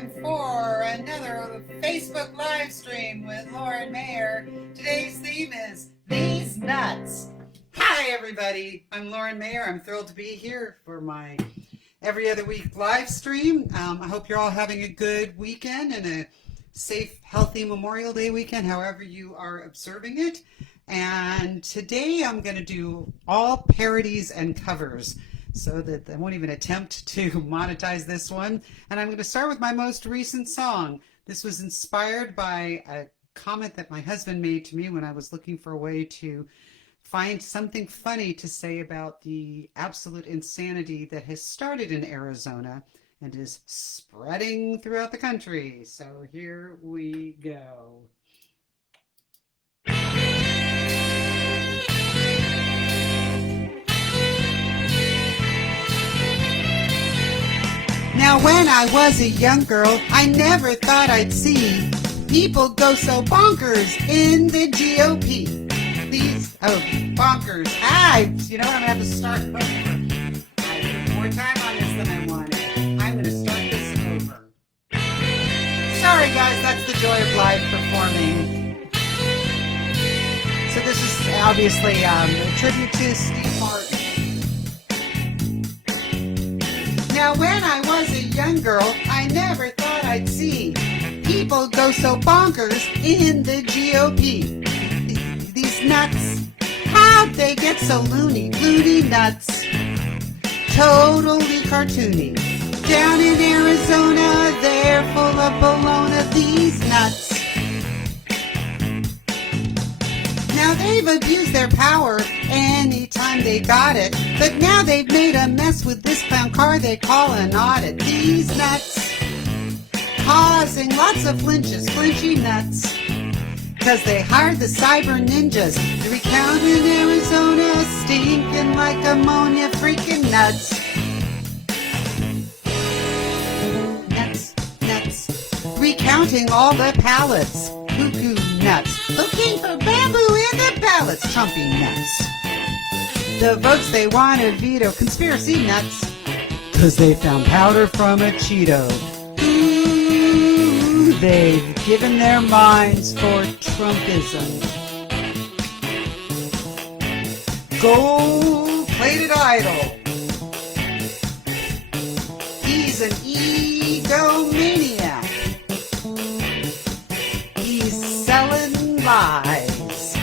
time for another Facebook live stream with Lauren Mayer. Today's theme is These Nuts. Hi everybody, I'm Lauren Mayer. I'm thrilled to be here for my every other week live stream. I hope you're all having a good weekend and a safe, healthy Memorial Day weekend, however you are observing it. And today I'm going to do all parodies and covers, so that I won't even attempt to monetize this one. And I'm going to start with my most recent song. This was inspired by a comment that my husband made to me when I was looking for a way to find something funny to say about the absolute insanity that has started in Arizona and is spreading throughout the country. So here we go. Now when I was a young girl, I never thought I'd see people go so bonkers in the GOP. Bonkers. You know what, I'm going to have to start over. I took more time on this than I wanted. I'm going to start this over. Sorry guys, that's the joy of live performing. So this is obviously a tribute to Steve Martin. Now when I was a young girl, I never thought I'd see people go so bonkers in the GOP. These nuts, how'd they get so loony nuts? Totally cartoony. Down in Arizona, they're full of bologna, these nuts. Now they've abused their power anytime they got it, but now they've made a mess with this clown car they call an audit. These nuts, causing lots of flinchy nuts, cause they hired the cyber ninjas to recount in Arizona, stinking like ammonia, freaking nuts. Nuts, recounting all the pallets, cuckoo nuts, looking for bamboo in the pallets, Trumpy nuts. The votes they want to veto, conspiracy nuts, cause they found powder from a Cheeto. Ooh, they've given their minds for Trumpism. Gold-plated idol. He's an egomaniac. He's selling lies.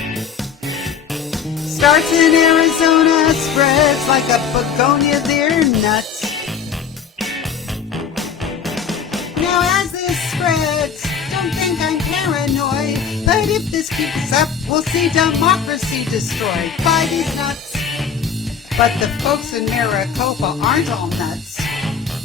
Starts in Arizona, spreads like a begonia, they're nuts. Now as this spreads, don't think I'm paranoid, but if this keeps up, we'll see democracy destroyed by these nuts. But the folks in Maricopa aren't all nuts.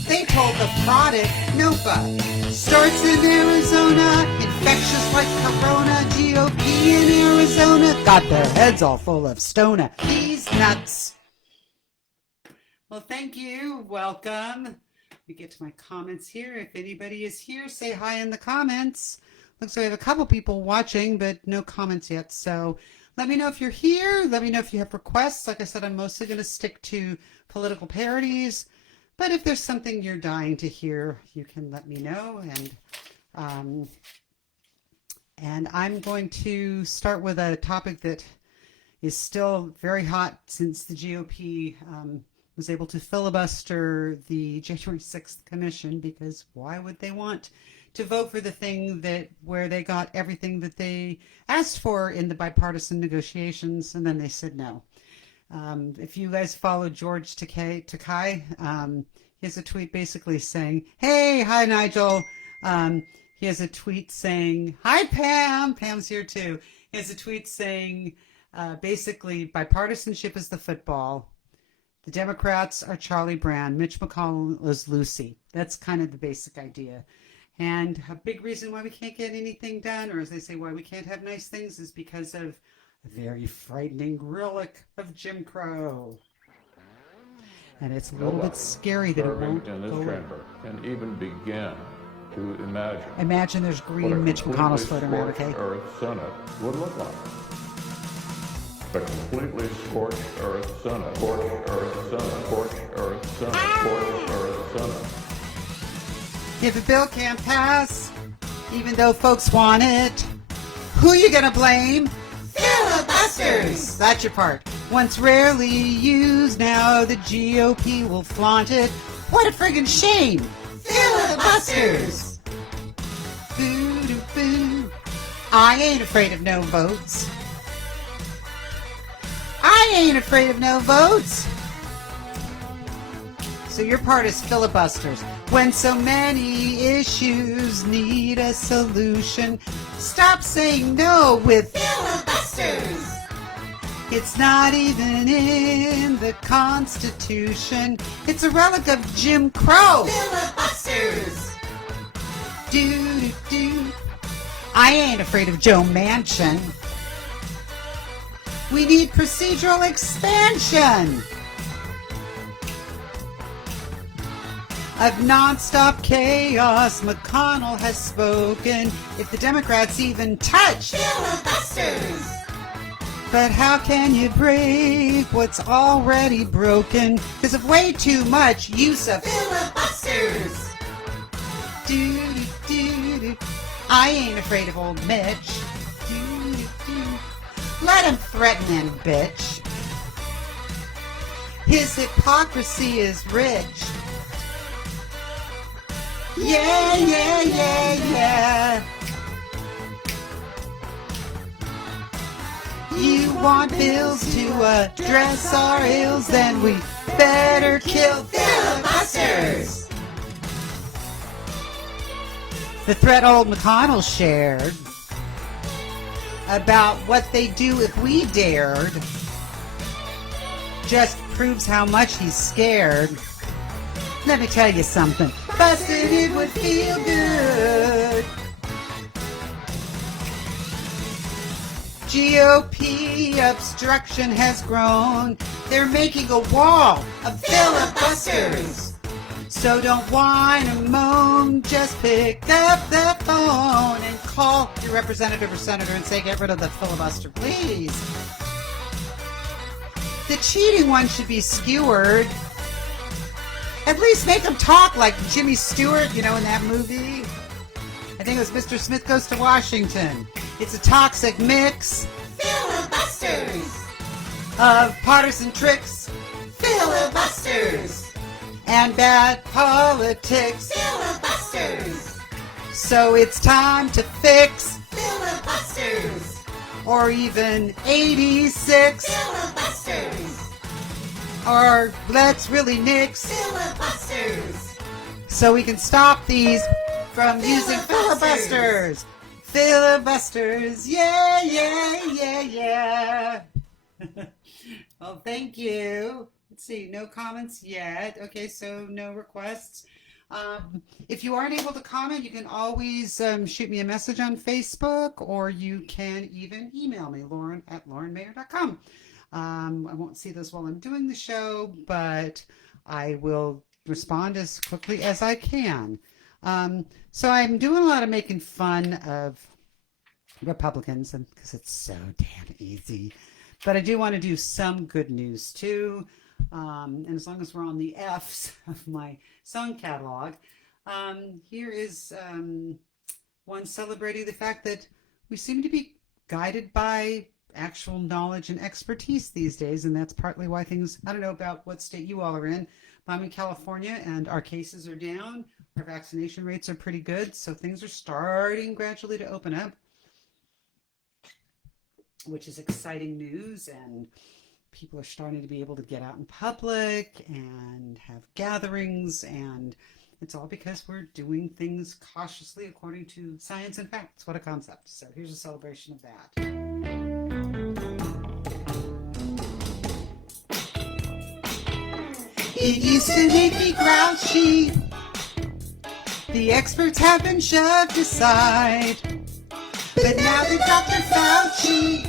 They told the product NOPA. Starts in Arizona, infectious like Corona, GOP in Arizona got their heads all full of stona. These nuts. Well, thank you. Welcome. Let me get to my comments here. If anybody is here, say hi in the comments. Looks like we have a couple people watching, but no comments yet. So let me know if you're here. Let me know if you have requests. Like I said, I'm mostly going to stick to political parodies. But if there's something you're dying to hear, you can let me know. And I'm going to start with a topic that is still very hot since the GOP was able to filibuster the January 6th commission, because why would they want to vote for the thing where they got everything that they asked for in the bipartisan negotiations, and then they said no. If you guys follow George Takei, he has a tweet basically saying, hey, hi, Nigel. He has a tweet saying, hi, Pam. Pam's here too. He has a tweet saying, basically, bipartisanship is the football. The Democrats are Charlie Brown. Mitch McConnell is Lucy. That's kind of the basic idea. And a big reason why we can't get anything done, or as they say, why we can't have nice things, is because of a very frightening relic of Jim Crow. And it's a little bit scary that it won't in this go chamber can even begin to imagine. Imagine there's green Mitch McConnell's photo around, okay? Earth Senate would look like. The completely scorched earth Senate, scorched earth Senate, scorched earth Senate, scorched earth Senate. If a bill can't pass, even though folks want it, who you gonna blame? Filibusters! That's your part. Once rarely used, now the GOP will flaunt it. What a friggin' shame! Filibusters! Boo-doo-boo. I ain't afraid of no votes. I ain't afraid of no votes. So your part is filibusters. When so many issues need a solution, stop saying no with filibusters. It's not even in the Constitution. It's a relic of Jim Crow. Filibusters. Do-do-do. I ain't afraid of Joe Manchin. We need procedural expansion of nonstop chaos. McConnell has spoken. If the Democrats even touch filibusters. But how can you break what's already broken because of way too much use of filibusters? Do-do-do-do. I ain't afraid of old Mitch. Do-do-do. Let him threaten and bitch. His hypocrisy is rich. Yeah, yeah, yeah, yeah. You want bills to address our ills, then we better kill filibusters. The threat old McConnell shared about what they'd do if we dared just proves how much he's scared. Let me tell you something. Busted, it would feel good. GOP obstruction has grown. They're making a wall of filibusters. So don't whine and moan. Just pick up the phone and call your representative or senator and say, get rid of the filibuster, please. The cheating one should be skewered. At least make them talk like Jimmy Stewart, in that movie. I think it was Mr. Smith Goes to Washington. It's a toxic mix. Filibusters. Of partisan tricks. Filibusters. And bad politics. Filibusters. So it's time to fix. Filibusters. Or even 86. Filibusters. Or let's really nix. Filibusters. So we can stop these from using filibusters. Filibusters. Yeah, yeah, yeah, yeah. Well, thank you. Let's see. No comments yet. Okay, so no requests. If you aren't able to comment, you can always shoot me a message on Facebook, or you can even email me, lauren@laurenmayer.com. I won't see this while I'm doing the show, but I will respond as quickly as I can. So I'm doing a lot of making fun of Republicans because it's so damn easy. But I do want to do some good news too. And as long as we're on the F's of my song catalog, here is one celebrating the fact that we seem to be guided by actual knowledge and expertise these days, and that's partly why things, I don't know about what state you all are in, but I'm in California and our cases are down, our vaccination rates are pretty good, so things are starting gradually to open up, which is exciting news, and people are starting to be able to get out in public and have gatherings, and it's all because we're doing things cautiously according to science and facts. What a concept. So here's a celebration of that. It used to make me grouchy. The experts have been shoved aside. But now that Dr. Fauci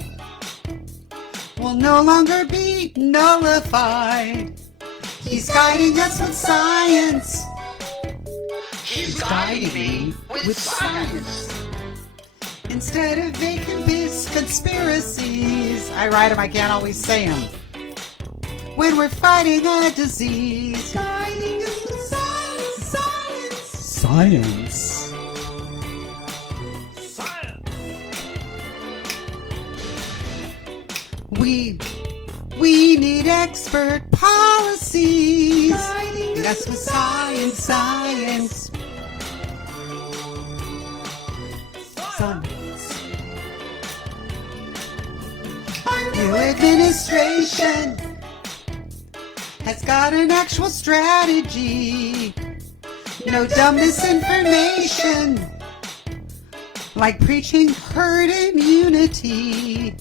will no longer be nullified, he's guiding us with science. He's guiding me with science. Instead of making these conspiracies, I write them, I can't always say them. When we're fighting a disease, guiding us with science, science, science. We need expert policies. That's what science. Science. Our new administration has got an actual strategy. No dumb misinformation, like preaching herd immunity.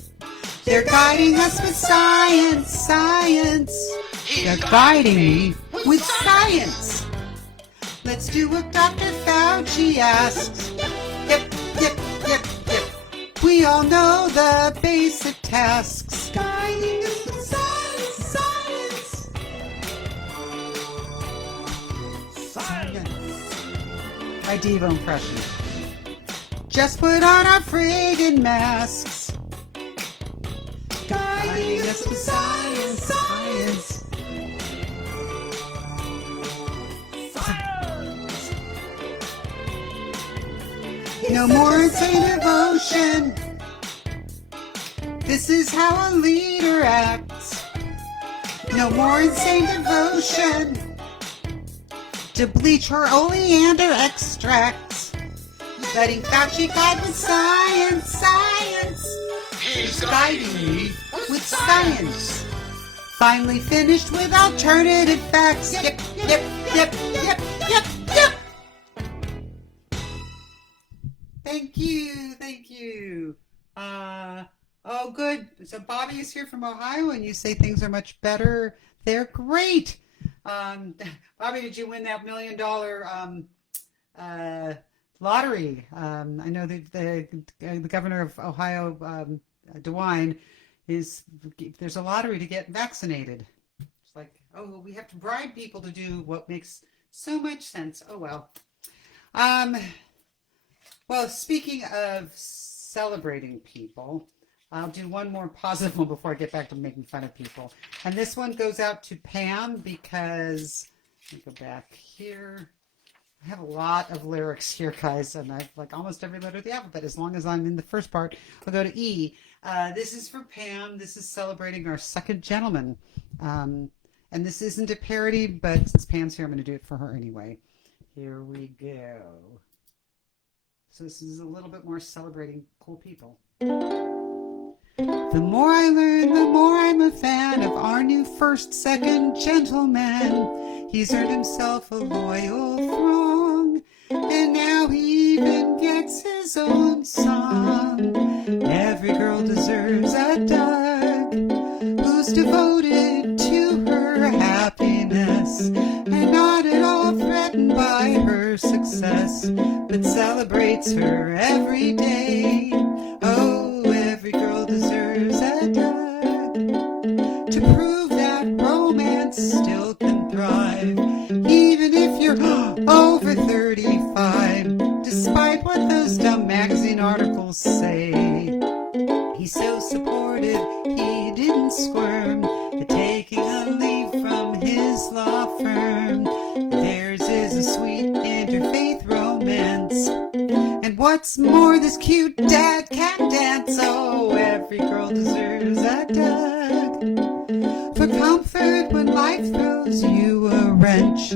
They're guiding us with science. They're guiding me with science. Let's do what Dr. Fauci asks. Yep. We all know the basic tasks. Guiding us with science. My diva impression. Just put on our friggin' masks. Guiding us with science. No more insane devotion. This is how a leader acts. No more insane devotion to bleach or oleander extracts. Letting Fauci guide with science. He's guiding me with science. Finally finished with alternative facts. Yep. Thank you. Oh, good. So Bobby is here from Ohio, and you say things are much better there. Great. Bobby, did you win that $1 million lottery? I know that the governor of Ohio, DeWine, there's a lottery to get vaccinated. It's like, oh, we have to bribe people to do what makes so much sense. Oh, well. Well, speaking of celebrating people, I'll do one more positive one before I get back to making fun of people. And this one goes out to Pam because, let me go back here. I have a lot of lyrics here, guys, and I've like almost every letter of the alphabet. As long as I'm in the first part, I'll go to E. This is for Pam. This is celebrating our second gentleman. And this isn't a parody, but since Pam's here, I'm going to do it for her anyway. Here we go. So this is a little bit more celebrating cool people. The more I learn, the more I'm a fan of our new second gentleman. He's earned himself a loyal throng, and now he even gets his own song. Every girl deserves a Doug who's devoted to her happiness and not at all threatened by her success, but celebrates her every day. Oh, every girl deserves a Doug to prove that romance still can thrive, even if you're over 35, despite what those dumb magazine articles say. He's so supportive, he didn't squirm at taking a leave from his law firm. Theirs is a sweet interfaith romance, and what's more, this cute dad can dance. Oh, every girl deserves a Doug for comfort when life throws you a wrench.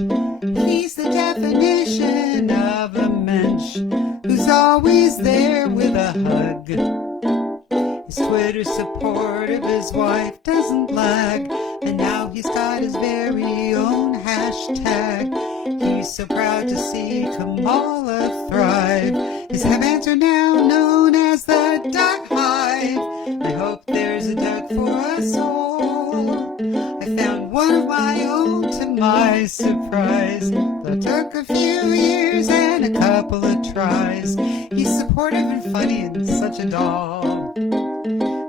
He's the definition of a mensch who's always there with a hug. His Twitter support of his wife doesn't lag, and now he's got his very own hashtag. He's so proud to see Kamala thrive. His headbands are now known as the Doug Hive. I hope there's a Doug for us all. I found one of my own to my surprise. That took a few years and a couple of tries. He's supportive and funny and such a doll.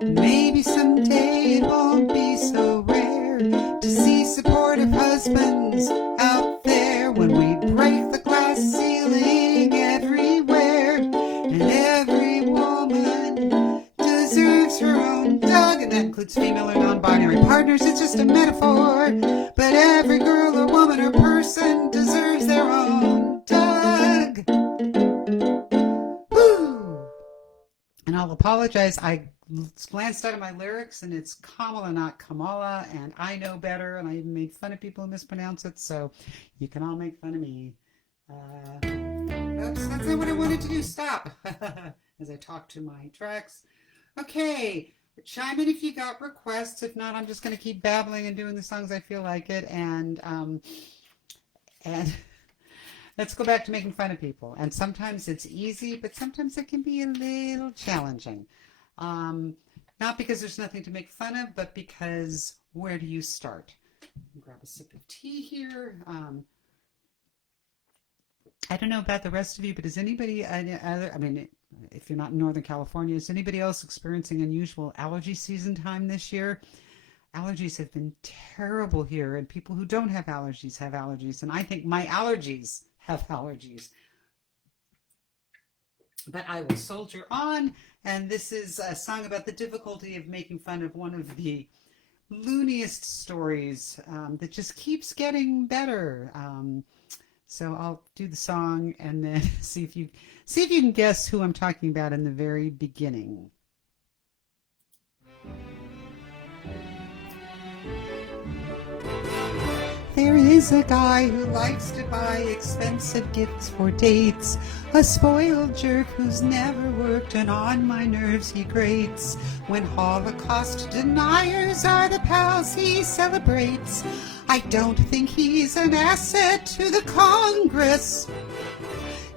Maybe someday it won't be so rare to see supportive husbands out there when we break the glass ceiling everywhere. And every woman deserves her own Doug, and that includes female or non-binary partners. It's just a metaphor, but every girl or woman or person deserves their own Doug. I'll apologize. I glanced out of my lyrics, and it's Kamala, not Kamala, and I know better, and I even made fun of people who mispronounce it, so you can all make fun of me. Oops, that's not what I wanted to do. Stop. As I talk to my tracks. Okay, chime in if you got requests. If not, I'm just going to keep babbling and doing the songs I feel like it, and let's go back to making fun of people. And sometimes it's easy, but sometimes it can be a little challenging. Not because there's nothing to make fun of, but because where do you start? Grab a sip of tea here. I don't know about the rest of you, but is anybody, if you're not in Northern California, is anybody else experiencing unusual allergy season time this year? Allergies have been terrible here, and people who don't have allergies, and I think my allergies have allergies. But I will soldier on, and this is a song about the difficulty of making fun of one of the looniest stories that just keeps getting better. So I'll do the song and then see if you can guess who I'm talking about in the very beginning. There is a guy who likes to buy expensive gifts for dates, a spoiled jerk who's never worked, and on my nerves he grates. When Holocaust deniers are the pals he celebrates, I don't think he's an asset to the Congress.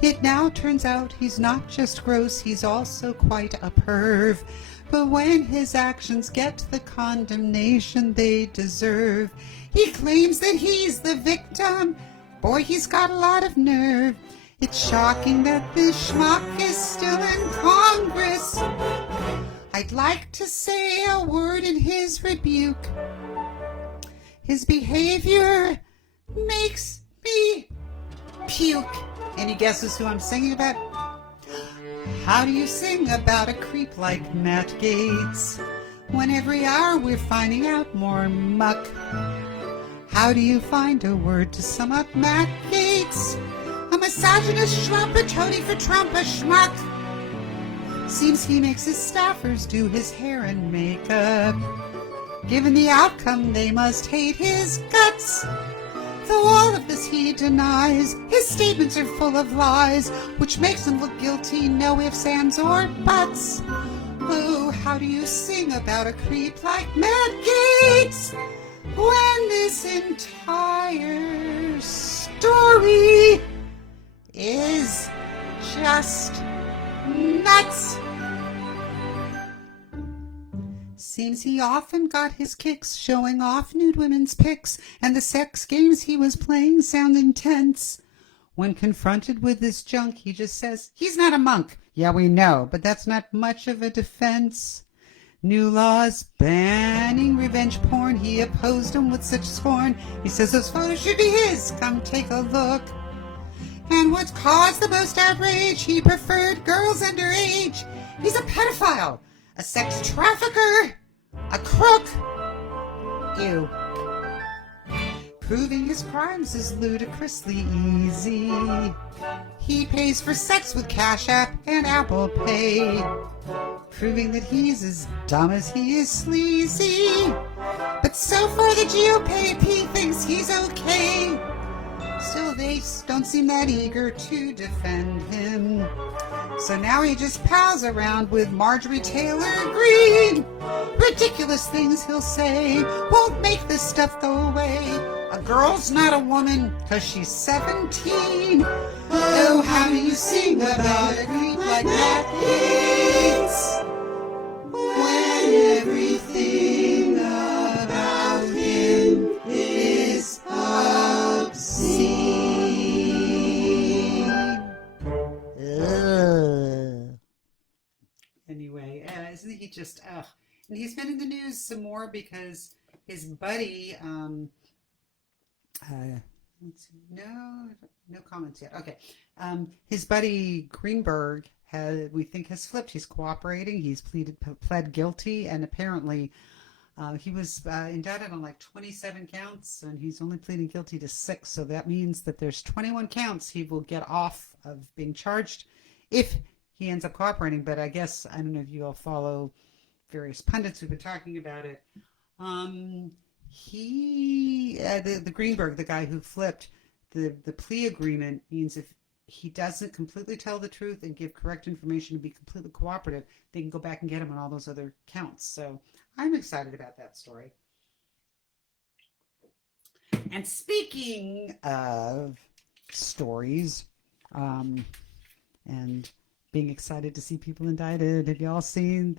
It now turns out he's not just gross, he's also quite a perv. But when his actions get the condemnation they deserve, he claims that he's the victim. Boy, he's got a lot of nerve. It's shocking that this schmuck is still in Congress. I'd like to say a word in his rebuke. His behavior makes me puke. Any guesses who I'm singing about? How do you sing about a creep like Matt Gaetz when every hour we're finding out more muck? How do you find a word to sum up Matt Gaetz? A misogynist Trump, a toady for Trump, a schmuck. Seems he makes his staffers do his hair and makeup. Given the outcome, they must hate his guts. Though all of this he denies, his statements are full of lies, which makes him look guilty, no ifs, ands, or buts. Oh, how do you sing about a creep like Matt Gaetz when this entire story is just nuts? Seems he often got his kicks showing off nude women's pics, and the sex games he was playing sound intense. When confronted with this junk, he just says, he's not a monk. Yeah, we know, but that's not much of a defense. New laws banning revenge porn, he opposed them with such scorn. He says those photos should be his, come take a look. And what caused the most outrage, he preferred girls underage. He's a pedophile, a sex trafficker, a crook. Ew. Proving his crimes is ludicrously easy. He pays for sex with Cash App and Apple Pay, proving that he's as dumb as he is sleazy. But so far the GOP thinks he's okay. Still, they don't seem that eager to defend him. So now he just pals around with Marjorie Taylor Greene. Ridiculous things he'll say won't make this stuff go away. A girl's not a woman 'cause she's 17. Oh, how do you sing about a creep like that? It's when everything about him is obscene. Anyway, isn't he just, and he's been in the news some more because his buddy, let's see, no comments yet. Okay. His buddy Greenberg we think has flipped. He's cooperating. He's pled guilty, and apparently he was indicted on like 27 counts, and he's only pleading guilty to 6. So that means that there's 21 counts he will get off of being charged if he ends up cooperating. But I guess, I don't know if you all follow various pundits who've been talking about it. The Greenberg, the guy who flipped, the plea agreement means if he doesn't completely tell the truth and give correct information and be completely cooperative, they can go back and get him on all those other counts. So I'm excited about that story. And speaking of stories, and being excited to see people indicted, have y'all seen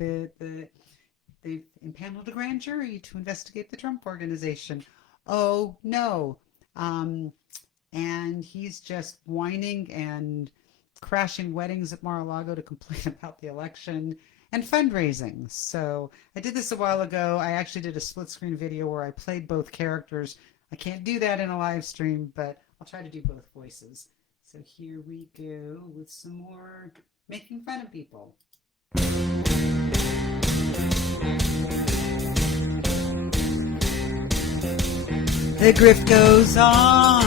they've impaneled a grand jury to investigate the Trump Organization? Oh no. And he's just whining and crashing weddings at Mar-a-Lago to complain about the election and fundraising. So I did this a while ago. I actually did a split screen video where I played both characters. I can't do that in a live stream, but I'll try to do both voices. So here we go with some more making fun of people. The grift goes on.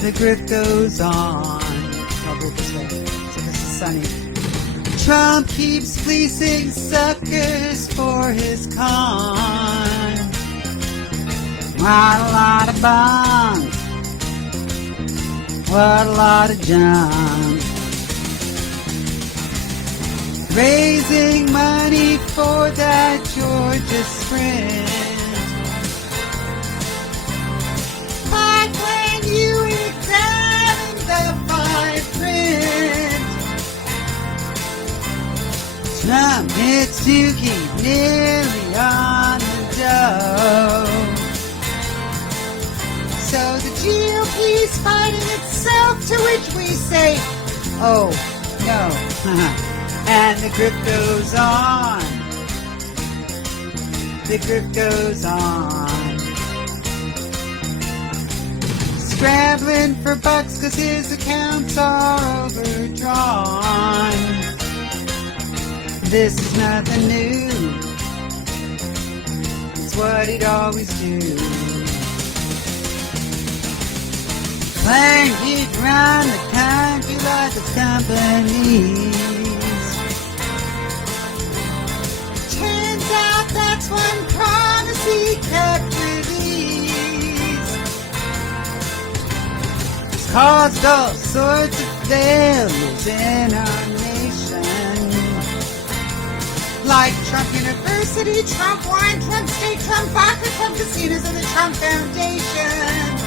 The grift goes on. I'll do it this way. So this is Sunny. Trump keeps fleecing suckers for his con. What a lot of bunk. What a lot of junk. Raising money for that Georgia sprint. But when you examine the fine print, Trump hits to keep nearly on the dough. So the GOP's fighting itself, to which we say, oh, no. And the grip goes on. The grip goes on. Scrambling for bucks cause his accounts are overdrawn. This is nothing new. It's what he'd always do. Claimed he'd run the country like his companies. Turns out that's one promise he kept released. It's caused all sorts of failures in our nation. Like Trump University, Trump Wine, Trump State, Trump Vodka, Trump Casinos, and the Trump Foundation.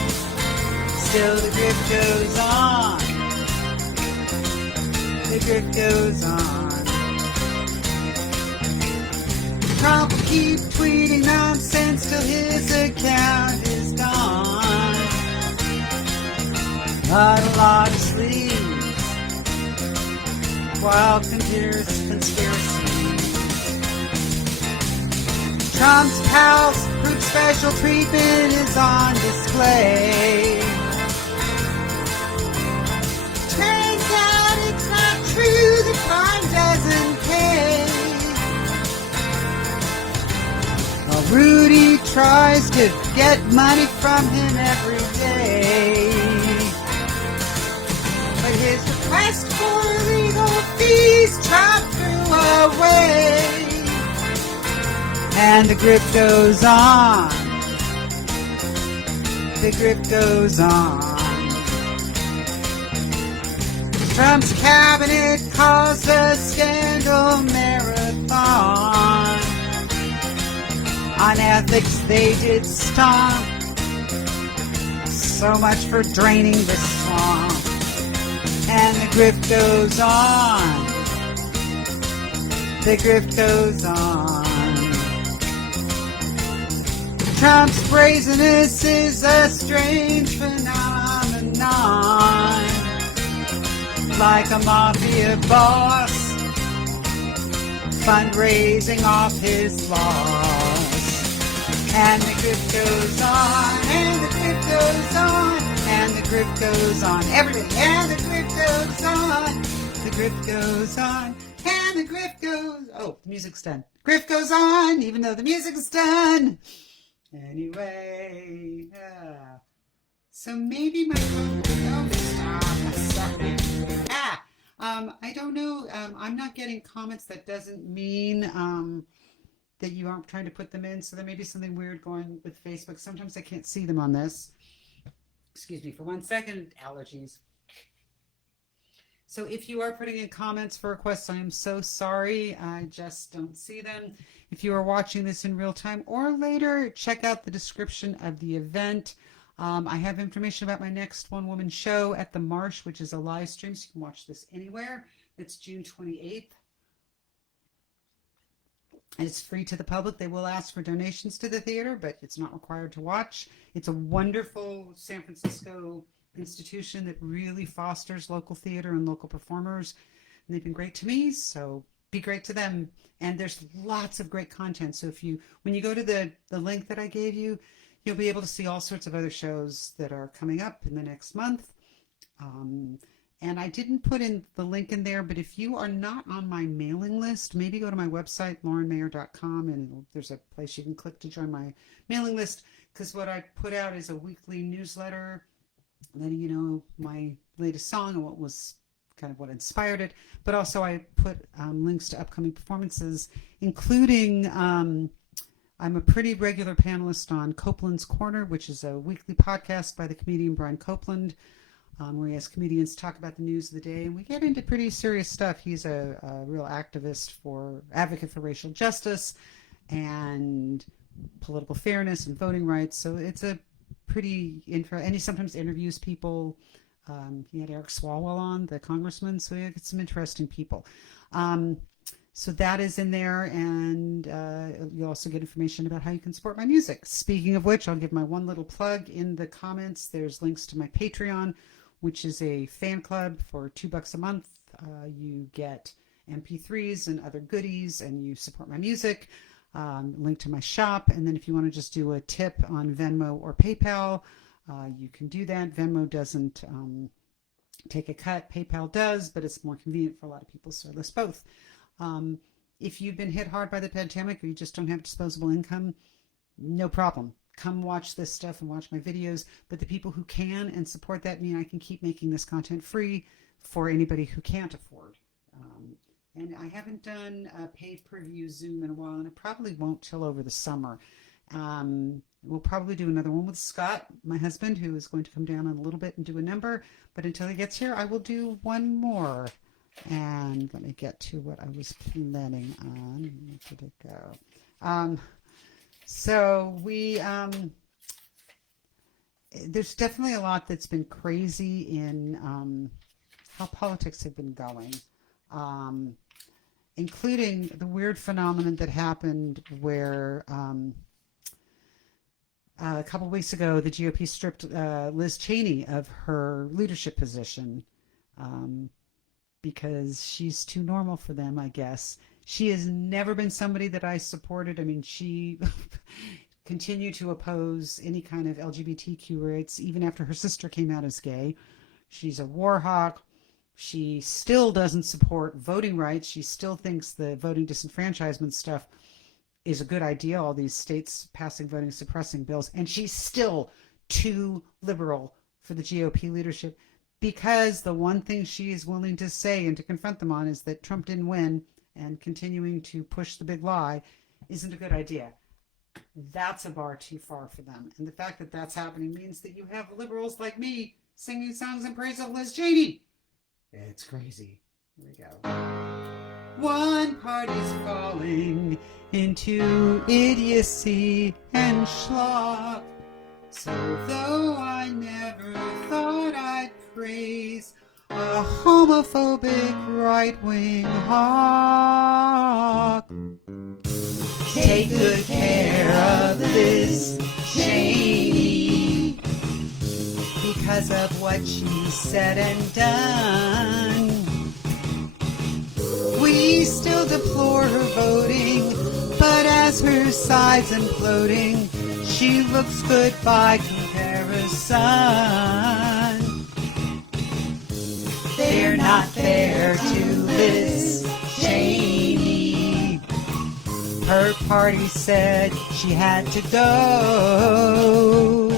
Still the grip goes on. The grip goes on. Trump will keep tweeting nonsense till his account is gone. Not a lot of sleep. Wild conspiracies. Trump's pals' group special treatment is on display. Turns out it's not true, the crime doesn't pay. While Rudy tries to get money from him every day. But his request for legal fees Trump threw away. And the grip goes on. The grip goes on. Trump's cabinet caused a scandal marathon. On ethics they did stomp. So much for draining the swamp. And the grip goes on. The grip goes on. Trump's brazenness is a strange phenomenon. Like a mafia boss, fundraising off his loss. And the grip goes on, and the grip goes on, and the grip goes on. Every day, and the grip goes on, the grip goes on, and the grip goes... Oh, the music's done. Grip goes on, even though the music's done. Anyway, so maybe my phone... Oh, stop. Sorry. I don't know. I'm not getting comments. That doesn't mean that you aren't trying to put them in. So there may be something weird going with Facebook. Sometimes I can't see them on this. Excuse me for 1 second. Allergies. So if you are putting in comments for requests, I am so sorry. I just don't see them. If you are watching this in real time or later, check out the description of the event. I have information about my next one-woman show at the Marsh, which is a live stream, so you can watch this anywhere. It's June 28th. And it's free to the public. They will ask for donations to the theater, but it's not required to watch. It's a wonderful San Francisco institution that really fosters local theater and local performers. And they've been great to me, so be great to them. And there's lots of great content. So when you go to the link that I gave you, you'll be able to see all sorts of other shows that are coming up in the next month. And I didn't put in the link in there, but if you are not on my mailing list, maybe go to my website, laurenmayer.com, and there's a place you can click to join my mailing list, because what I put out is a weekly newsletter letting you know my latest song and what was kind of what inspired it. But also I put links to upcoming performances, including I'm a pretty regular panelist on Copeland's Corner, which is a weekly podcast by the comedian Brian Copeland, where he has comedians talk about the news of the day. And we get into pretty serious stuff. He's a real advocate for racial justice and political fairness and voting rights. So it's a pretty intro, and he sometimes interviews people. He had Eric Swalwell on, the congressman, so he gets some interesting people. So that is in there, and you'll also get information about how you can support my music. Speaking of which, I'll give my one little plug in the comments. There's links to my Patreon, which is a fan club for $2 a month. You get MP3s and other goodies, and you support my music. Link to my shop, and then if you want to just do a tip on Venmo or PayPal, you can do that. Venmo doesn't take a cut. PayPal does, but it's more convenient for a lot of people, so I list both. If you've been hit hard by the pandemic or you just don't have disposable income, no problem. Come watch this stuff and watch my videos. But the people who can and support that mean I can keep making this content free for anybody who can't afford. And I haven't done a pay-per-view Zoom in a while, and I probably won't till over the summer. We'll probably do another one with Scott, my husband, who is going to come down in a little bit and do a number. But until he gets here, I will do one more. And let me get to what I was planning on. Where did it go? So there's definitely a lot that's been crazy in how politics have been going. Including the weird phenomenon that happened where a couple weeks ago, the GOP stripped Liz Cheney of her leadership position because she's too normal for them, I guess. She has never been somebody that I supported. I mean, she continued to oppose any kind of LGBTQ rights, even after her sister came out as gay. She's a war hawk. She still doesn't support voting rights. She still thinks the voting disenfranchisement stuff is a good idea, all these states passing voting suppressing bills. And she's still too liberal for the GOP leadership, because the one thing she is willing to say and to confront them on is that Trump didn't win, and continuing to push the big lie isn't a good idea. That's a bar too far for them. And the fact that that's happening means that you have liberals like me singing songs in praise of Liz Cheney. It's crazy. Here we go. One party's falling into idiocy and schlock. So though I never thought I'd praise a homophobic right-wing hawk, take good care of Liz Cheney because of what she said and done. We still deplore her voting, but as her side's imploding, she looks good by comparison. They're not fair to Liz Cheney. Her party said she had to go.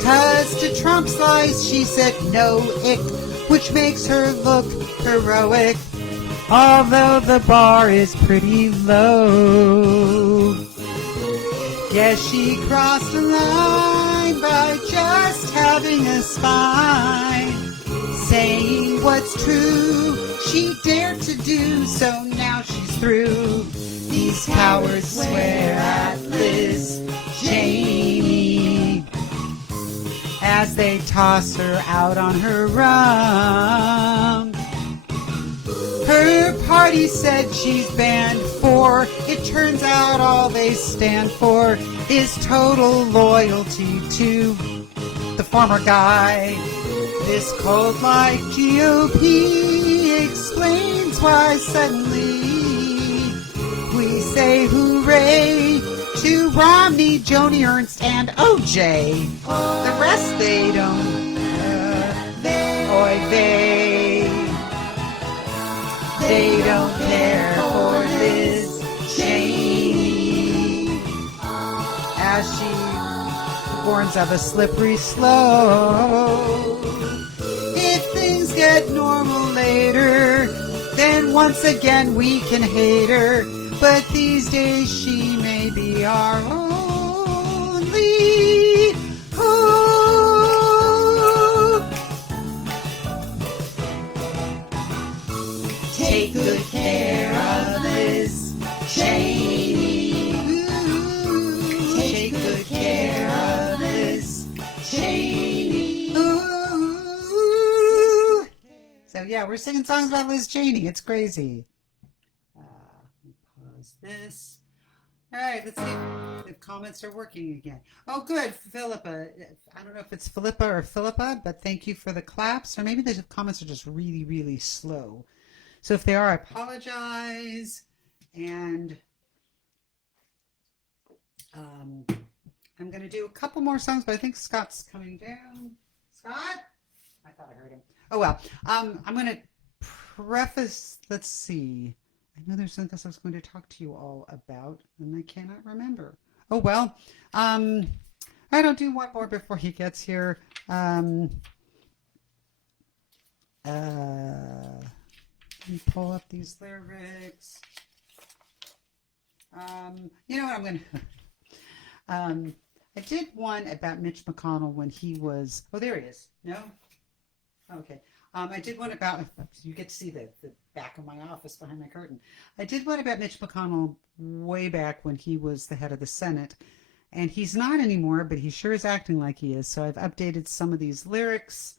'Cause to Trump's lies she said no ick, which makes her look heroic, although the bar is pretty low. Yes, she crossed the line by just having a spine, saying what's true she dared to do, so now she's through. These cowards swear at Liz Cheney as they toss her out on her rum. Her party said she's banned for. It turns out all they stand for is total loyalty to the former guy. This cult-like GOP explains why suddenly we say hooray to Romney, Joni Ernst, and OJ. The rest they don't. They don't care for Liz Cheney as she warns of a slippery slope. If things get normal later, then once again we can hate her. But these days she may be our only hope. Take good care of Liz Cheney. Ooh, take good care of Liz Cheney. Ooh. So yeah, we're singing songs about Liz Cheney. It's crazy. Pause this. All right, let's see if comments are working again. Oh, good, Philippa. I don't know if it's Philippa or Philippa, but thank you for the claps. Or maybe the comments are just really, really slow. So if they are, I apologize. And I'm going to do a couple more songs, but I think Scott's coming down. Scott? I thought I heard him. Oh, well. I'm going to preface, let's see. I know there's something else I was going to talk to you all about, and I cannot remember. Oh, well. I'll do one more before he gets here. Let me pull up these lyrics. You know what I'm going to... I did one about Mitch McConnell when he was... Oh, there he is. No? Okay. I did one about... You get to see the back of my office behind my curtain. I did one about Mitch McConnell way back when he was the head of the Senate. And he's not anymore, but he sure is acting like he is. So I've updated some of these lyrics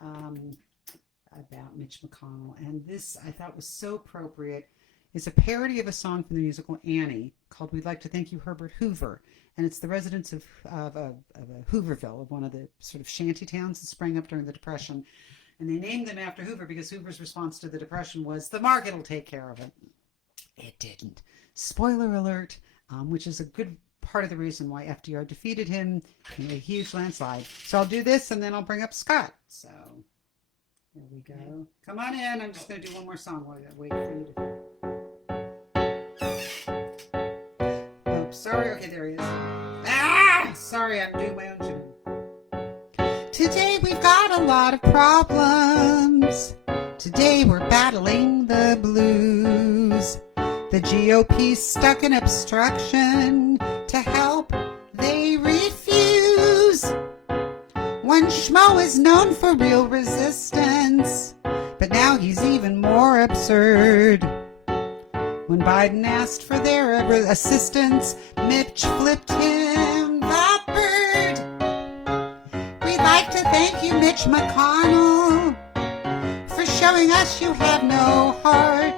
about Mitch McConnell. And this, I thought, was so appropriate. It's a parody of a song from the musical Annie called We'd Like to Thank You, Herbert Hoover. And it's the residents of Hooverville, of one of the sort of shanty towns that sprang up during the Depression. And they named them after Hoover because Hoover's response to the Depression was, the market will take care of it. It didn't. Spoiler alert, which is a good part of the reason why FDR defeated him in a huge landslide. So I'll do this and then I'll bring up Scott. So here we go. Come on in. I'm just going to do one more song while I wait for you to... Oh, sorry. Okay, there he is. Sorry, I'm doing my own tune. Today we've got a lot of problems. Today we're battling the blues. The GOP's stuck in obstruction. To help, they refuse. One schmo is known for real resistance, but now he's even more absurd. When Biden asked for their assistance, Mitch flipped him the bird. We'd like to thank you, Mitch McConnell, for showing us you have no heart.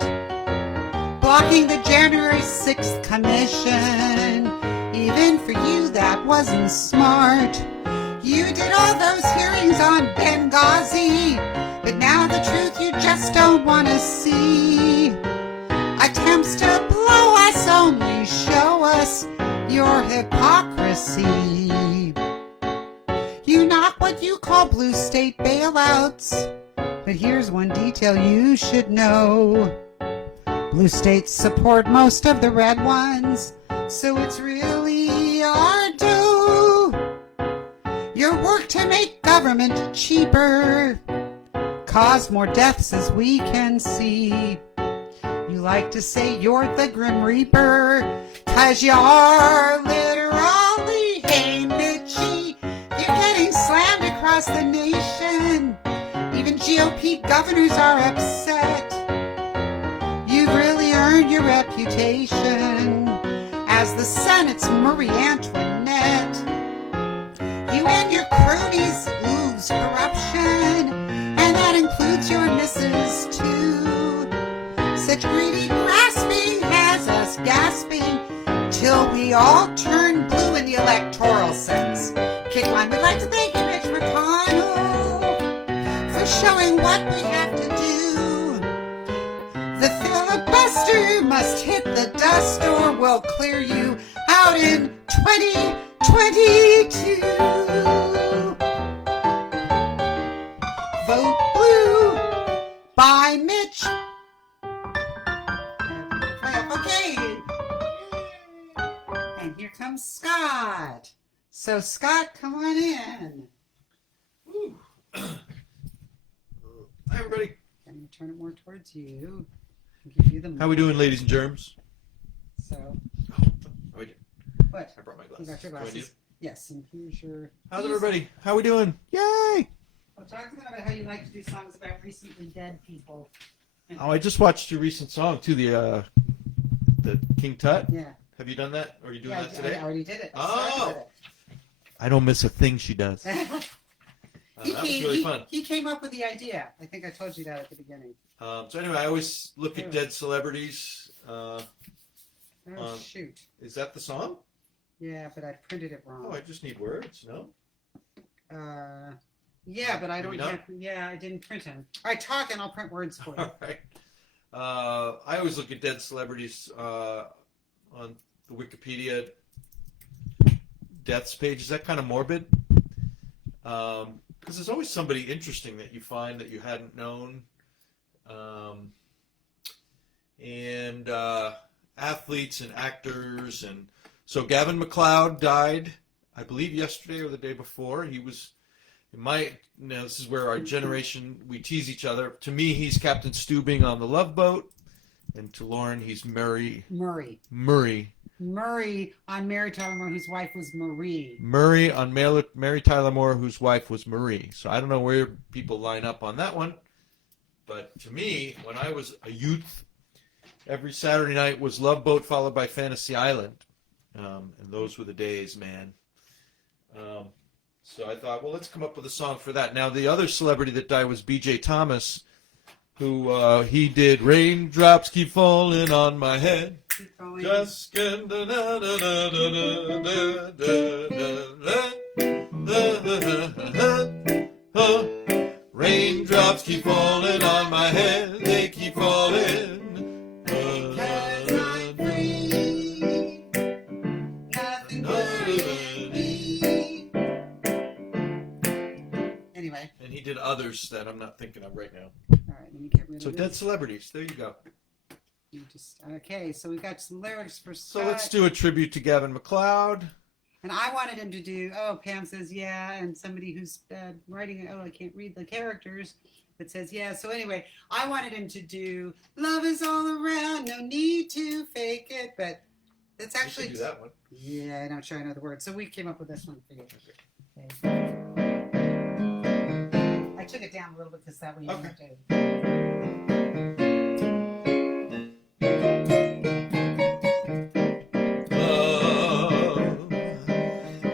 Blocking the January 6th commission, even for you that wasn't smart. You did all those hearings on Benghazi, but now the truth you just don't want to see. Attempts to blow us only show us your hypocrisy. You knock what you call blue state bailouts, but here's one detail you should know. Blue states support most of the red ones, so it's really our due. Your work to make government cheaper caused more deaths as we can see. You like to say you're the Grim Reaper, 'cause you are literally. Hey, Mitchie, you're getting slammed across the nation. Even GOP governors are upset. You've really earned your reputation as the Senate's Marie Antoinette. You and your cronies ooze corruption, and that includes your missus too. Such greedy grasping has us gasping till we all turn blue in the electoral sense. Kick line, we'd like to thank you, Mitch McConnell, for showing what we have to do. The filibuster must hit the dust or we'll clear you out in 2022. Vote blue by Mitch. Okay. And here comes Scott. So Scott, come on in. Woo. Hi, everybody. Let me turn it more towards you. Give you the How we doing, ladies and germs? So, How we doing? what? I brought my You glasses. got your How we glasses. doing? Yes, and here's your. How's everybody? How we doing? Yay! Well, talk to them about how you like to do songs about recently dead people. Oh, I just watched your recent song too, the King Tut. Yeah. Have you done that? Or are you doing Yeah, that today? I already did it. I Oh! started I don't miss a thing she does. it. That was really fun. He came up with the idea. I think I told you that at the beginning. So anyway, I always look at dead celebrities. Oh, shoot. Is that the song? Yeah, but I printed it wrong. Oh, I just need words. No. Yeah, but I don't Maybe not. have. Yeah, I didn't print them. All right, talk and I'll print words for you. All right. I always look at dead celebrities on the Wikipedia deaths page. Is that kind of morbid? Because there's always somebody interesting that you find that you hadn't known. And athletes and actors. And so Gavin MacLeod died, I believe, yesterday or the day before. He was, this is where our generation, we tease each other. To me, he's Captain Steubing on the Love Boat. And to Lauren, he's Murray On Mary Tyler Moore, whose wife was Marie. Murray on Mary Tyler Moore, whose wife was Marie. So I don't know where people line up on that one. But to me, when I was a youth, every Saturday night was Love Boat followed by Fantasy Island. And those were the days, man. So I thought, well, let's come up with a song for that. Now, the other celebrity that died was B.J. Thomas, who he did Raindrops Keep Falling on My Head. Keep going. Just get raindrops keep falling on my head, they keep falling. Because I'm free, nothing worries me. Anyway, And he did others that I'm not thinking of right now. all right, let me get rid So of dead this. celebrities, there you go. Okay, so we got some lyrics for So Scott. let's do a tribute to Gavin MacLeod. And I wanted him to do, Pam says yeah, and somebody who's writing, I can't read the characters, that says yeah. So anyway, I wanted him to do Love is All Around, no need to fake it, but it's actually... You should do that one. Yeah, I'm not sure I know the words. So we came up with this one for you. Okay. I took it down a little bit because that way you don't have to...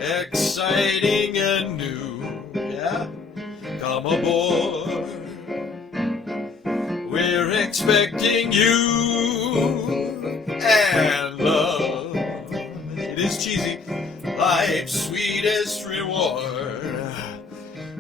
Exciting and new, yeah? Come aboard. We're expecting you and love. It is cheesy. Life's sweetest reward.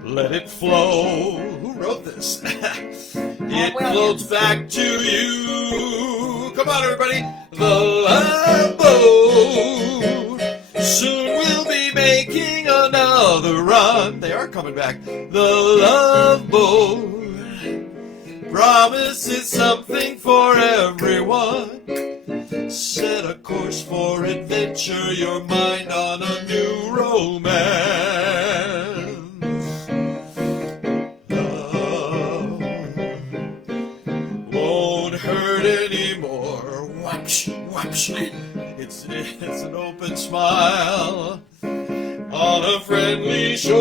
Let it flow. Who wrote this? It floats back to you. Come on, everybody. The Love Boat. Soon we'll be making another run. They are coming back. The Love Boat promises something for everyone. Set a course for adventure, your mind on a new romance. whoosh. It's an open smile on a friendly shore.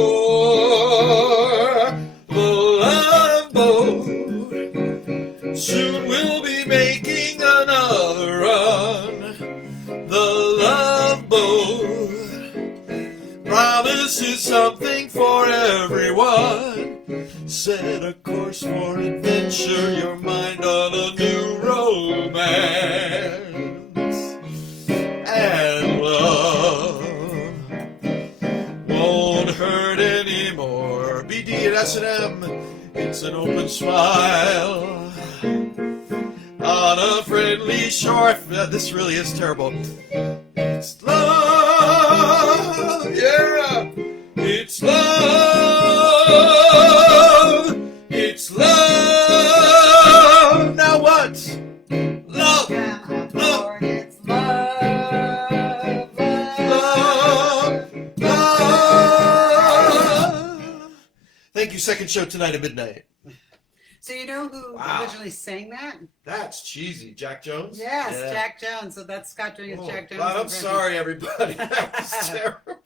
The love boat soon will be making another run. The love boat promises something for everyone. Set a course for adventure, your mind on a new romance. And love won't hurt anymore. BD and S&M, it's an open smile on a friendly shore. This really is terrible. It's love, yeah. It's love. It's love. Now what? Love. Love. It's love. Love. Thank you. Second show tonight at midnight. So you know who originally sang that? That's cheesy. Jack Jones? Yes, Yeah. Jack Jones. So that's Scott doing his Jack Jones. God, I'm sorry, everybody. That was terrible.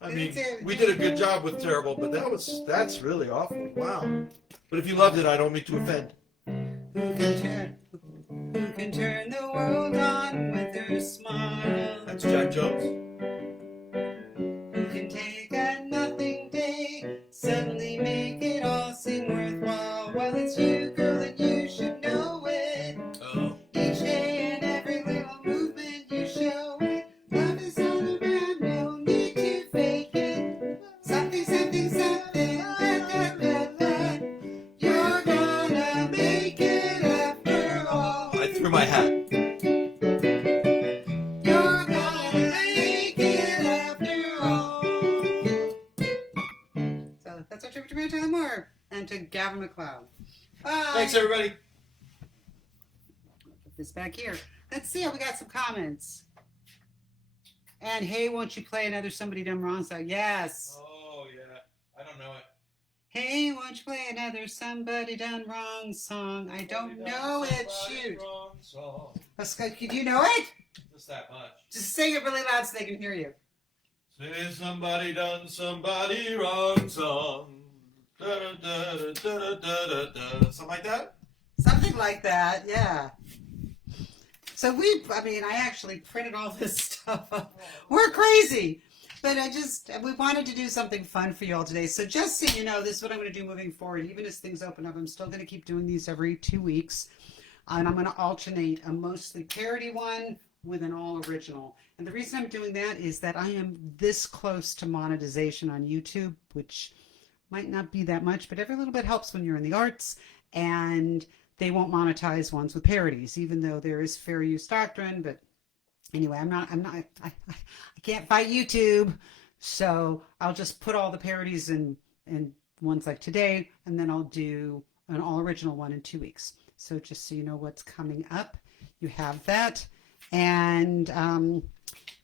I mean, we did a good job with terrible, but that's really awful. Wow. But if you loved it, I don't mean to offend. Who can turn the world on with her smile? That's Jack Jones. Who can take a nothing day, suddenly make it all seem worthwhile? Well, it's you, girl, and you should know it. Oh. Each day and every little movement you show it. Love is all around, no need to fake it. Something, something, something, la, la, la, la. You're gonna make it after all. I threw my hat. You're gonna make it after all. So that's our tribute to Mary Tyler Moore and to Gavin McLeod. Bye. Thanks, everybody. Put this back here. Let's see. We got some comments. And hey, won't you play another Somebody Done Wrong song? Yes. Oh, yeah. I don't know it. Hey, won't you play another Somebody Done Wrong song? I don't know it. Shoot. Could you know it? Just that much. Just sing it really loud so they can hear you. Say somebody done somebody wrong song. Da, da, da, da, da, da, da, da. Something like that? Something like that, yeah. So I actually printed all this stuff up. We're crazy. But we wanted to do something fun for you all today. So just so you know, this is what I'm going to do moving forward. Even as things open up, I'm still going to keep doing these every 2 weeks. And I'm going to alternate a mostly parody one with an all original. And the reason I'm doing that is that I am this close to monetization on YouTube, which might not be that much, but every little bit helps when you're in the arts. And they won't monetize ones with parodies, even though there is fair use doctrine. But anyway, I can't fight YouTube. So I'll just put all the parodies in ones like today, and then I'll do an all original one in 2 weeks. So just so you know what's coming up, you have that. And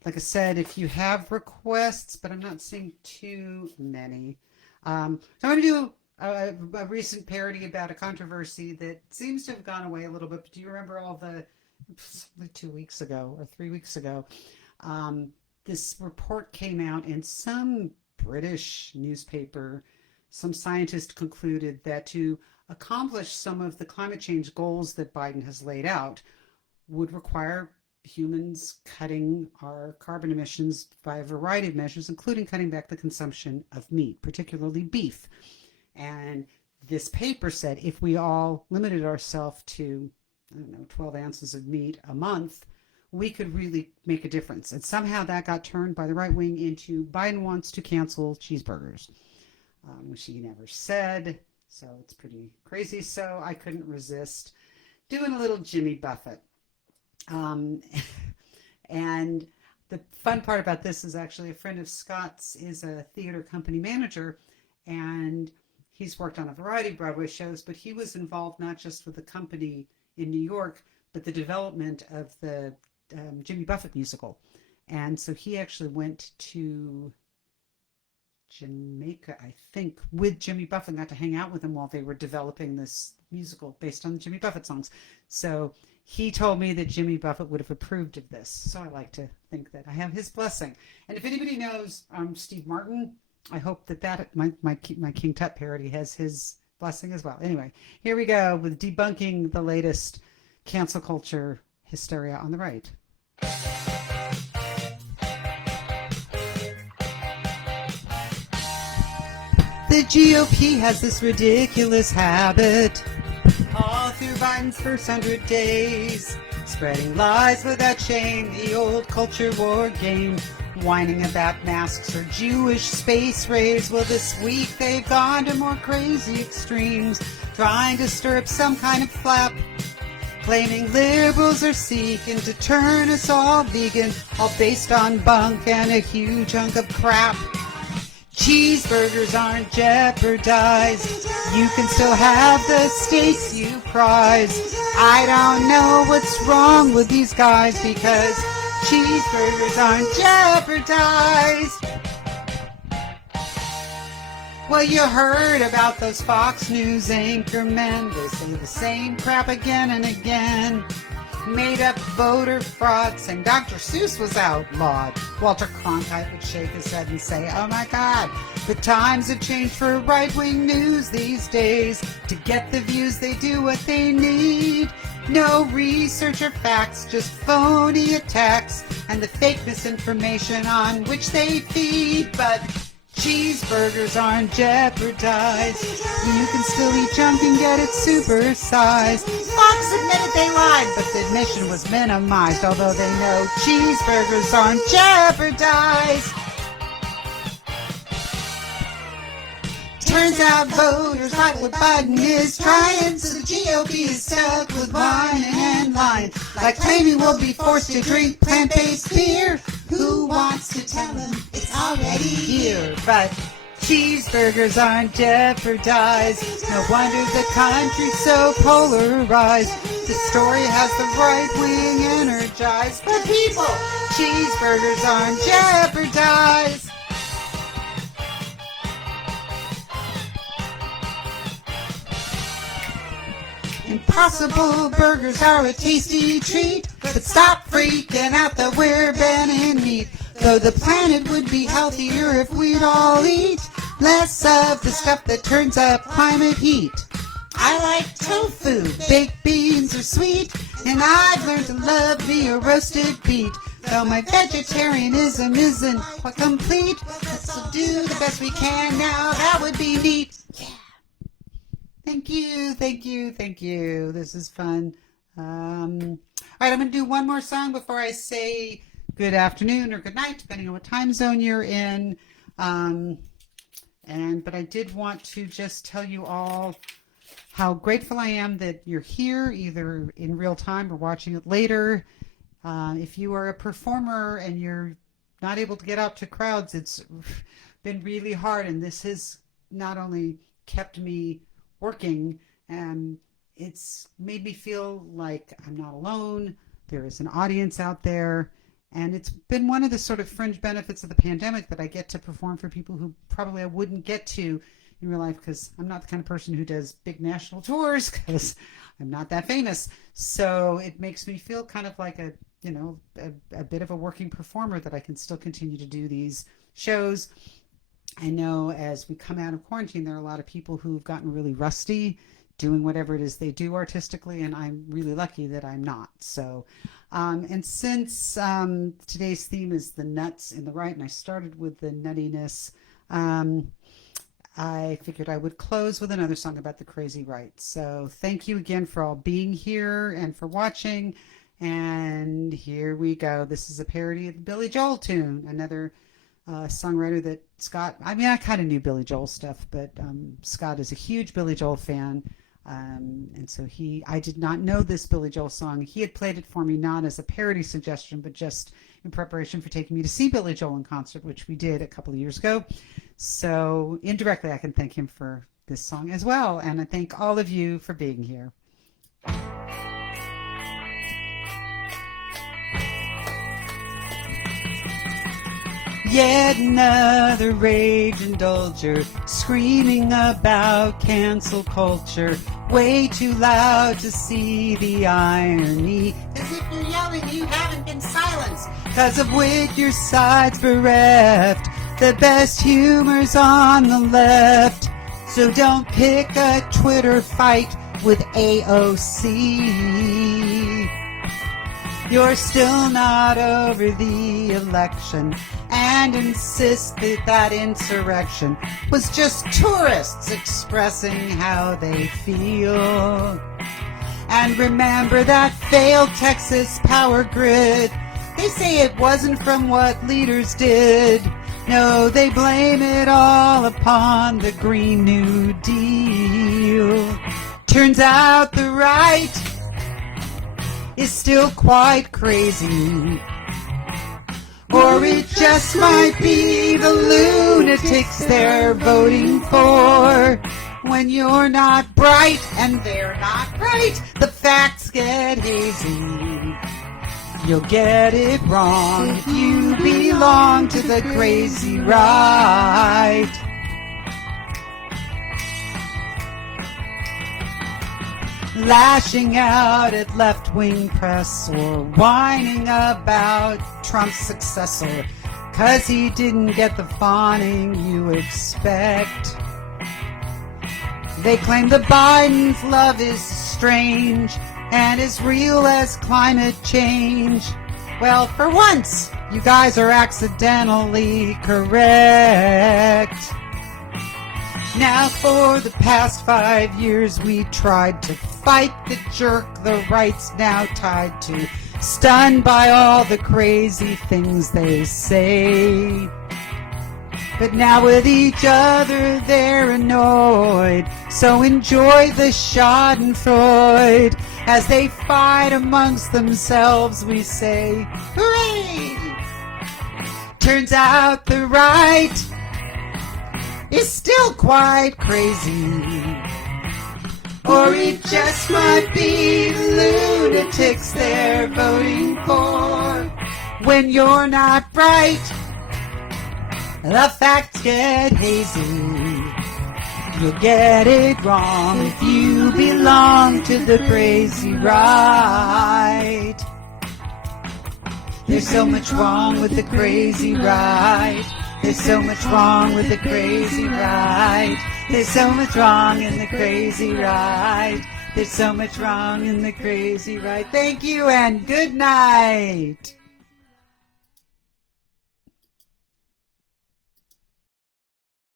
like I said, if you have requests, but I'm not seeing too many. So I'm going to do a recent parody about a controversy that seems to have gone away a little bit. But do you remember all 2 weeks ago or 3 weeks ago, this report came out in some British newspaper. Some scientists concluded that to accomplish some of the climate change goals that Biden has laid out would require humans cutting our carbon emissions by a variety of measures, including cutting back the consumption of meat, particularly beef. And this paper said if we all limited ourselves to, 12 ounces of meat a month, we could really make a difference. And somehow that got turned by the right wing into Biden wants to cancel cheeseburgers, which he never said. So it's pretty crazy. So I couldn't resist doing a little Jimmy Buffett. And the fun part about this is actually a friend of Scott's is a theater company manager, and he's worked on a variety of Broadway shows, but he was involved not just with the company in New York, but the development of the Jimmy Buffett musical. And so he actually went to Jamaica, I think, with Jimmy Buffett, and got to hang out with him while they were developing this musical based on the Jimmy Buffett songs. So he told me that Jimmy Buffett would have approved of this. So I like to think that I have his blessing. And if anybody knows Steve Martin, I hope that my King Tut parody has his blessing as well. Anyway, here we go with debunking the latest cancel culture hysteria on the right. The GOP has this ridiculous habit all through Biden's first 100 days, spreading lies without shame, the old culture war game, whining about masks or Jewish space rays. Well, this week they've gone to more crazy extremes, trying to stir up some kind of flap, claiming liberals are seeking to turn us all vegan, all based on bunk and a huge hunk of crap. Cheeseburgers aren't jeopardized. You can still have the steaks you prize. I don't know what's wrong with these guys because cheeseburgers aren't jeopardized. Well, you heard about those Fox News anchormen. They say the same crap again and again. Made up voter fraud, saying Dr. Seuss was outlawed. Walter Cronkite would shake his head and say, oh my God, the times have changed for right-wing news these days. To get the views, they do what they need. No research or facts, just phony attacks and the fake misinformation on which they feed. But cheeseburgers aren't jeopardized. You can still eat junk and get it supersized. Fox admitted they lied, but the admission was minimized, although they know cheeseburgers aren't jeopardized. Turns out voters like what Biden is trying, so the GOP is stuck with whining and lying, like claiming we'll be forced to drink plant-based beer. Who wants to tell them it's already here? But cheeseburgers aren't jeopardized. No wonder the country's so polarized. The story has the right wing energized. But people, cheeseburgers aren't jeopardized. Impossible burgers are a tasty treat, but stop freaking out that we're banning meat. Though the planet would be healthier if we'd all eat less of the stuff that turns up climate heat. I like tofu, baked beans are sweet, and I've learned to love me a roasted beet. Though my vegetarianism isn't quite complete, let's do the best we can now, that would be neat. Yeah. Thank you, thank you, thank you. This is fun. All right, I'm going to do one more song before I say good afternoon or good night, depending on what time zone you're in. But I did want to just tell you all how grateful I am that you're here, either in real time or watching it later. If you are a performer and you're not able to get out to crowds, it's been really hard, and this has not only kept me working, and it's made me feel like I'm not alone. There is an audience out there, and it's been one of the sort of fringe benefits of the pandemic that I get to perform for people who probably I wouldn't get to in real life, because I'm not the kind of person who does big national tours, because I'm not that famous. So it makes me feel kind of like a bit of a working performer, that I can still continue to do these shows. I know as we come out of quarantine, there are a lot of people who've gotten really rusty doing whatever it is they do artistically, and I'm really lucky that I'm not. So, and since today's theme is the nuts in the right, and I started with the nuttiness, I figured I would close with another song about the crazy right. So thank you again for all being here and for watching. And here we go. This is a parody of the Billy Joel tune, another songwriter that Scott, I mean, I kind of knew Billy Joel stuff, but Scott is a huge Billy Joel fan. And so I did not know this Billy Joel song. He had played it for me, not as a parody suggestion, but just in preparation for taking me to see Billy Joel in concert, which we did a couple of years ago. So indirectly, I can thank him for this song as well. And I thank all of you for being here. Yet another rage indulger, screaming about cancel culture. way too loud to see the irony. 'Cause if you're yelling, you haven't been silenced. 'Cause of which your side's bereft. The best humor's on the left. So don't pick a Twitter fight with AOC. You're still not over the election and insist that that insurrection was just tourists expressing how they feel. And remember that failed Texas power grid. They say it wasn't from what leaders did. No, they blame it all upon the Green New Deal. Turns out the right is still quite crazy. Or it just might be the lunatics they're voting for. When you're not bright and they're not right, the facts get hazy. You'll get it wrong if you belong to the crazy right. Lashing out at left-wing press or whining about Trump's successor 'cause he didn't get the fawning you expect. They claim the Biden's love is strange and as real as climate change. Well, for once, you guys are accidentally correct. Now for the past 5 years we tried to fight the jerk the right's now tied to, stunned by all the crazy things they say. But now with each other they're annoyed, so enjoy the schadenfreude. As they fight amongst themselves we say, hooray! Turns out the right is still quite crazy. Or it just might be the lunatics they're voting for. When you're not bright, the facts get hazy. You'll get it wrong if you belong to the crazy right. There's so much wrong with the crazy right. There's so much wrong with the crazy right. There's so much wrong in the crazy right. There's so much wrong in the crazy right. Thank you and good night.